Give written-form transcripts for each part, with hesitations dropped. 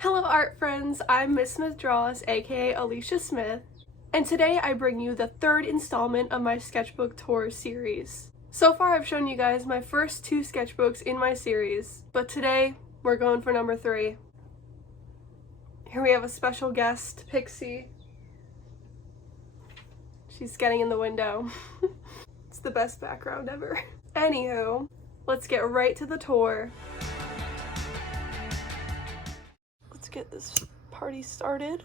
Hello art friends, I'm Miss Smith Draws, aka Alicia Smith, and today I bring you the third installment of my sketchbook tour series. So far I've shown you guys my first 2 sketchbooks in my series, but today we're going for number 3. Here we have a special guest, Pixie. She's getting in the window. It's the best background ever. Anywho, let's get right to the tour. Let's get this party started.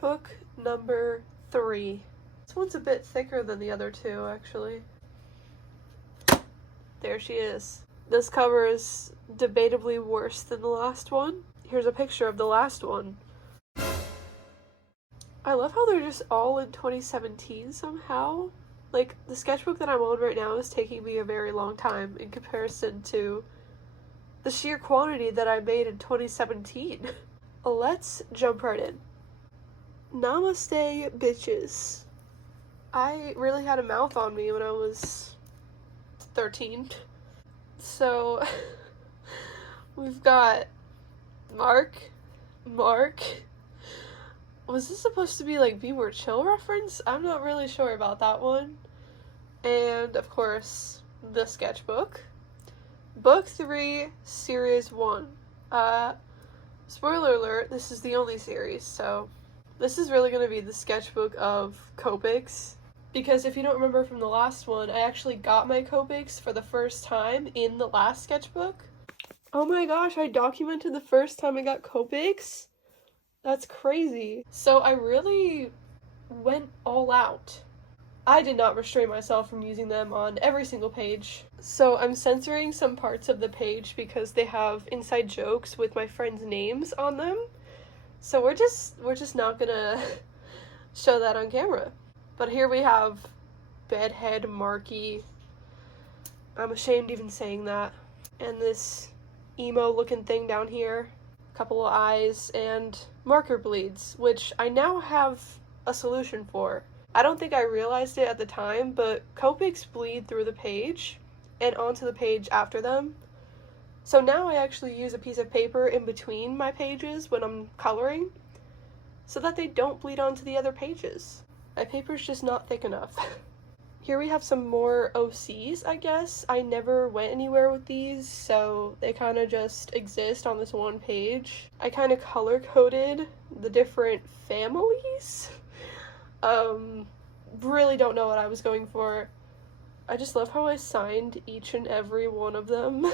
Book number 3. This one's a bit thicker than the other 2, actually. There she is. This cover is debatably worse than the last one. Here's a picture of the last one. I love how they're just all in 2017 somehow. Like, the sketchbook that I'm on right now is taking me a very long time in comparison to the sheer quantity that I made in 2017. Let's jump right in. Namaste, bitches. I really had a mouth on me when I was 13. So, we've got Mark. Was this supposed to be like Be More Chill reference? I'm not really sure about that one. And of course, the sketchbook. Book 3, Series 1. Spoiler alert, this is the only series, so this is really going to be the sketchbook of Copics. Because if you don't remember from the last one, I actually got my Copics for the first time in the last sketchbook. Oh my gosh, I documented the first time I got Copics? That's crazy. So I really went all out. I did not restrain myself from using them on every single page. So I'm censoring some parts of the page because they have inside jokes with my friends' names on them. So we're just not gonna show that on camera. But here we have Bedhead Marky. I'm ashamed even saying that. And this emo looking thing down here. Couple of eyes and marker bleeds, which I now have a solution for. I don't think I realized it at the time, but Copics bleed through the page and onto the page after them. So now I actually use a piece of paper in between my pages when I'm coloring so that they don't bleed onto the other pages. My paper's just not thick enough. Here we have some more OCs, I guess. I never went anywhere with these, so they kind of just exist on this one page. I kind of color-coded the different families. Really don't know what I was going for. I just love how I signed each and every one of them.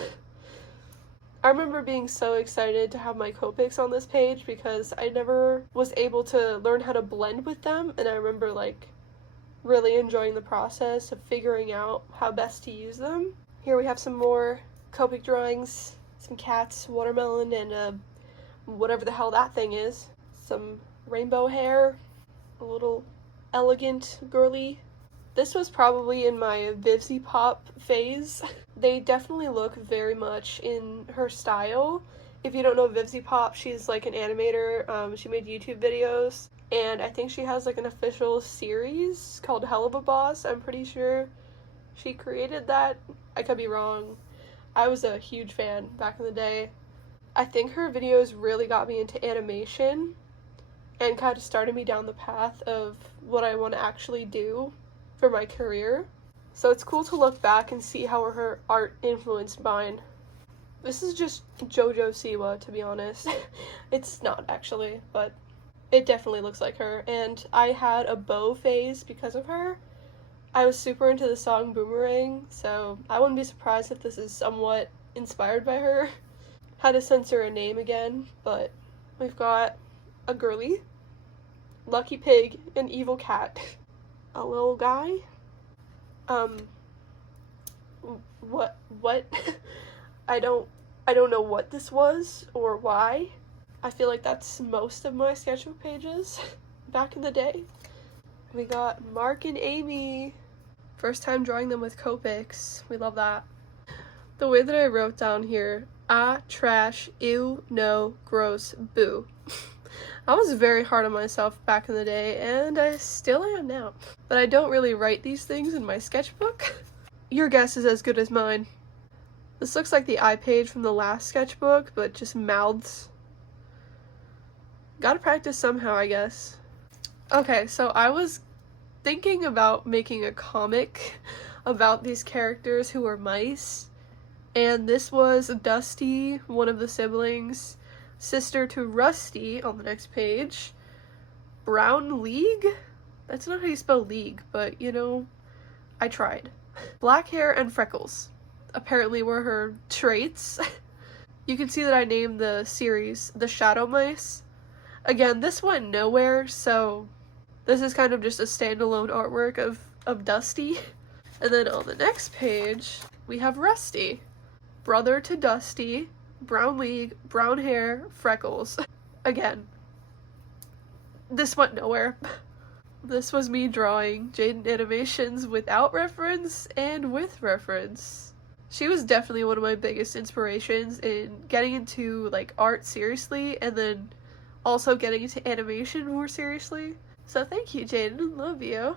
I remember being so excited to have my Copics on this page because I never was able to learn how to blend with them, and I remember, like, really enjoying the process of figuring out how best to use them. Here we have some more Copic drawings, some cats, watermelon, and whatever the hell that thing is. Some rainbow hair, a little elegant girly. This was probably in my Vivzy Pop phase. They definitely look very much in her style. If you don't know Vivzy Pop, she's like an animator. She made YouTube videos. And I think she has like an official series called Hell of a Boss. I'm pretty sure she created that. I could be wrong. I was a huge fan back in the day. I think her videos really got me into animation and kind of started me down the path of what I want to actually do for my career. So it's cool to look back and see how her art influenced mine. This is just JoJo Siwa, to be honest. It's not actually, but it definitely looks like her, and I had a bow phase because of her. I was super into the song Boomerang, so I wouldn't be surprised if this is somewhat inspired by her. Had to censor a name again, but we've got a girly, Lucky Pig, an evil cat, a little guy. What? I don't know what this was or why. I feel like that's most of my sketchbook pages back in the day. We got Mark and Amy. First time drawing them with Copics. We love that. The way that I wrote down here, trash, ew, no, gross, boo. I was very hard on myself back in the day, and I still am now. But I don't really write these things in my sketchbook. Your guess is as good as mine. This looks like the eye page from the last sketchbook, but just mouths. Gotta practice somehow, I guess. Okay, so I was thinking about making a comic about these characters who are mice, and this was Dusty, one of the siblings, sister to Rusty on the next page, Brown League? That's not how you spell league, but you know, I tried. Black hair and freckles apparently were her traits. You can see that I named the series The Shadow Mice. Again, this went nowhere, so this is kind of just a standalone artwork of Dusty. And then on the next page, we have Rusty. Brother to Dusty, Brown League, brown hair, freckles. Again, this went nowhere. This was me drawing Jaden animations without reference and with reference. She was definitely one of my biggest inspirations in getting into like art seriously, and then also getting into animation more seriously. So thank you, Jaden. Love you.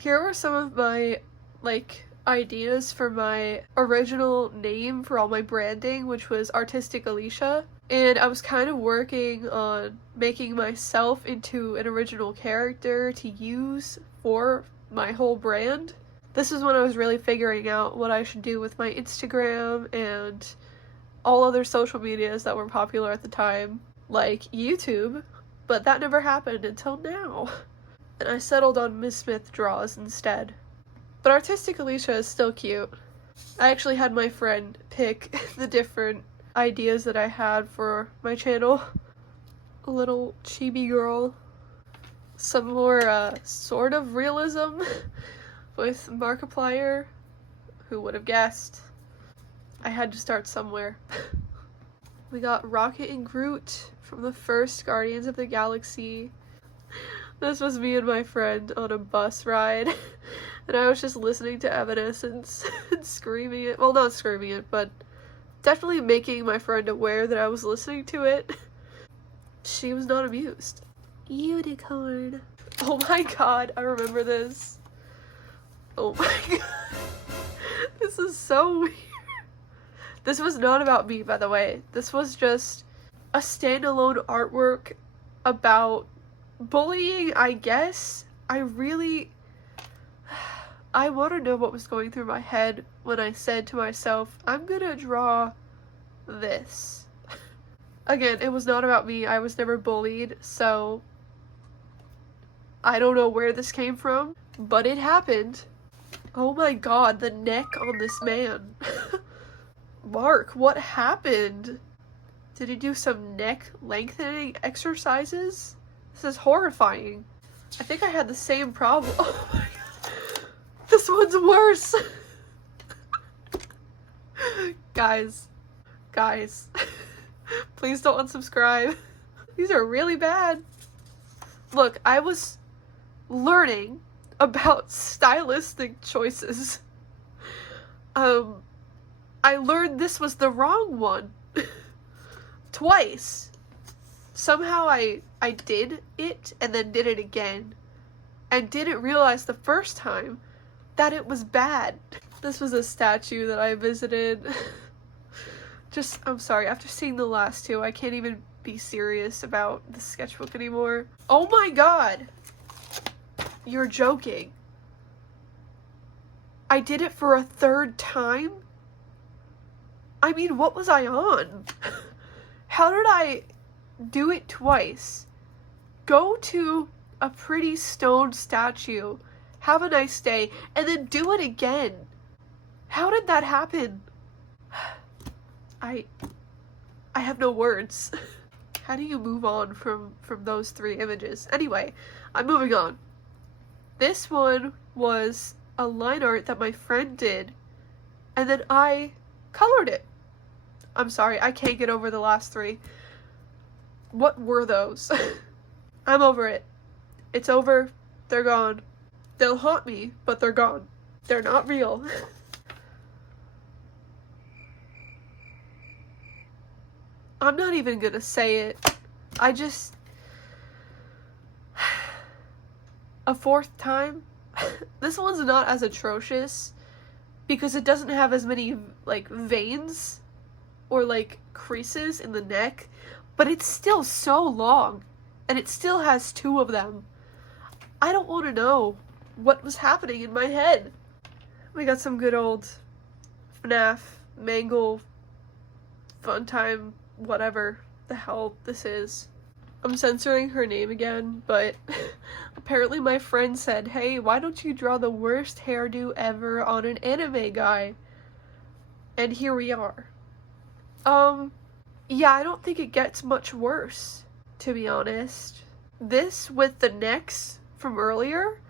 Here are some of my like ideas for my original name for all my branding, which was Artistic Alicia. And I was kind of working on making myself into an original character to use for my whole brand. This is when I was really figuring out what I should do with my Instagram and all other social medias that were popular at the time, like YouTube, but that never happened until now. And I settled on Miss Smith Draws instead. But Artistic Alicia is still cute. I actually had my friend pick the different ideas that I had for my channel. A little chibi girl. Some more sort of realism with Markiplier. Who would have guessed? I had to start somewhere. We got Rocket and Groot from the first Guardians of the Galaxy. This was me and my friend on a bus ride, and I was just listening to Evanescence and screaming it. Well, not screaming it, but definitely making my friend aware that I was listening to it. She was not amused. Unicorn. Oh my god, I remember this. Oh my god. This is so weird. This was not about me, by the way. This was just a standalone artwork about bullying, I guess. I want to know what was going through my head when I said to myself, I'm gonna draw this. Again, it was not about me. I was never bullied, so I don't know where this came from, but it happened. Oh my god, the neck on this man. Mark, what happened? Did he do some neck lengthening exercises? This is horrifying. I think I had the same problem. Oh my god. This one's worse. Guys, please don't unsubscribe. These are really bad. Look, I was learning about stylistic choices. I learned this was the wrong one. Twice. Somehow I did it and then did it again, and didn't realize the first time that it was bad. This was a statue that I visited. I'm sorry, after seeing the last two, I can't even be serious about the sketchbook anymore. Oh my god! You're joking. I did it for a third time? I mean, what was I on? How did I do it twice? Go to a pretty stone statue, have a nice day, and then do it again. How did that happen? I have no words. How do you move on from those three images? Anyway, I'm moving on. This one was a line art that my friend did, and then I colored it. I'm sorry, I can't get over the last three. What were those? I'm over it. It's over. They're gone. They'll haunt me, but they're gone. They're not real. I'm not even gonna say it. A fourth time? This one's not as atrocious because it doesn't have as many, like, veins or, like, creases in the neck, but it's still so long, and it still has 2 of them. I don't want to know what was happening in my head. We got some good old FNAF, Mangle, Fun Time, whatever the hell this is. I'm censoring her name again, but apparently my friend said, hey, why don't you draw the worst hairdo ever on an anime guy? And here we are. Yeah, I don't think it gets much worse, to be honest. This, with the NECKS from earlier,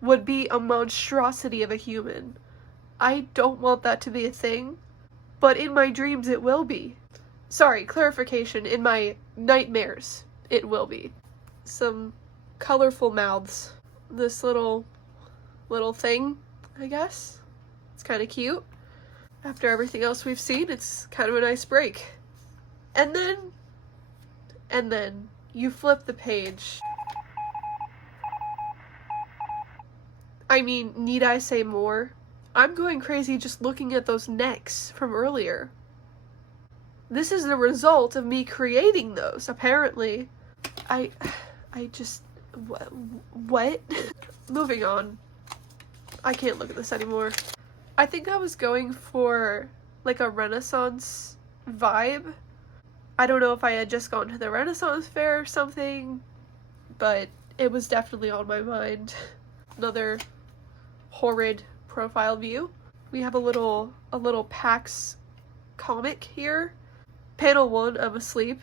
would be a monstrosity of a human. I don't want that to be a thing, but in my dreams it will be. Sorry, clarification, in my nightmares it will be. Some colorful mouths. This little thing, I guess. It's kind of cute. After everything else we've seen, it's kind of a nice break. And then you flip the page. I mean, need I say more? I'm going crazy just looking at those NECKS from earlier. This is the result of me creating those, apparently. I just... What? Moving on. I can't look at this anymore. I think I was going for, like, a Renaissance vibe. I don't know if I had just gone to the Renaissance fair or something, but it was definitely on my mind. Another horrid profile view. We have a little PAX comic here. Panel 1, I'm asleep.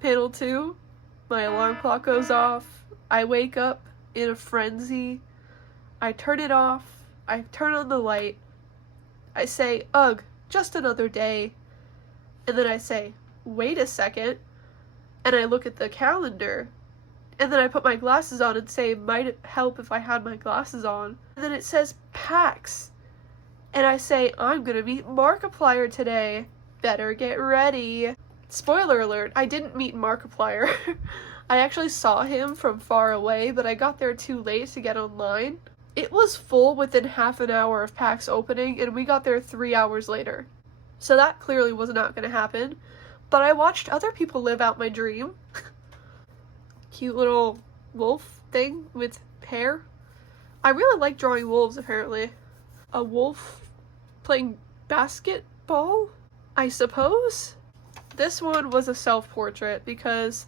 Panel 2, my alarm clock goes off. I wake up in a frenzy. I turn it off. I turn on the light. I say, ugh, just another day. And then I say, wait a second. And I look at the calendar. And then I put my glasses on and say, might it help if I had my glasses on? And then it says PAX. And I say, I'm gonna meet Markiplier today. Better get ready. Spoiler alert, I didn't meet Markiplier. I actually saw him from far away, but I got there too late to get online. It was full within half an hour of PAX opening, and we got there 3 hours later. So that clearly was not gonna happen. But I watched other people live out my dream. Cute little wolf thing with hair. I really like drawing wolves, apparently. A wolf playing basketball, I suppose? This one was a self-portrait because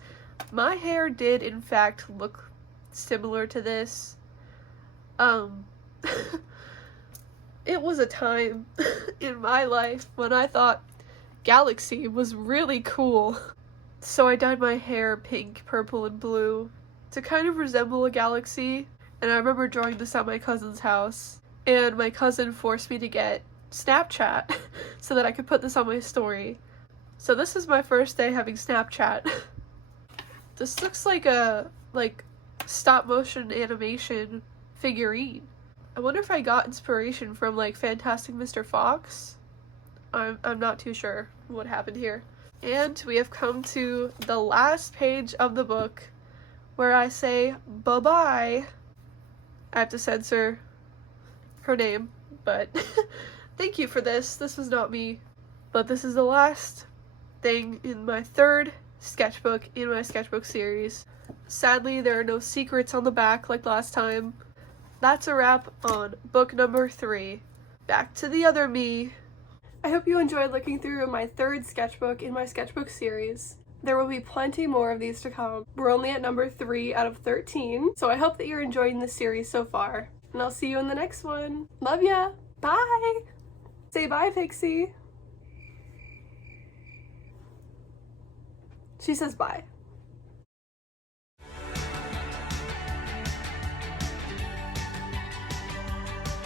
my hair did in fact look similar to this. It was a time in my life when I thought Galaxy was really cool. So I dyed my hair pink, purple, and blue to kind of resemble a galaxy. And I remember drawing this at my cousin's house. And my cousin forced me to get Snapchat so that I could put this on my story. So this is my first day having Snapchat. This looks like a, stop motion animation figurine. I wonder if I got inspiration from, Fantastic Mr. Fox? I'm not too sure what happened here. And we have come to the last page of the book where I say bye-bye. I have to censor her name, but thank you for this. This was not me. But this is the last thing in my third sketchbook in my sketchbook series. Sadly, there are no secrets on the back like last time. That's a wrap on book number 3. Back to the other me. I hope you enjoyed looking through my third sketchbook in my sketchbook series. There will be plenty more of these to come. We're only at number 3 out of 13, so I hope that you're enjoying this series so far. And I'll see you in the next one. Love ya! Bye! Say bye, Pixie! She says bye.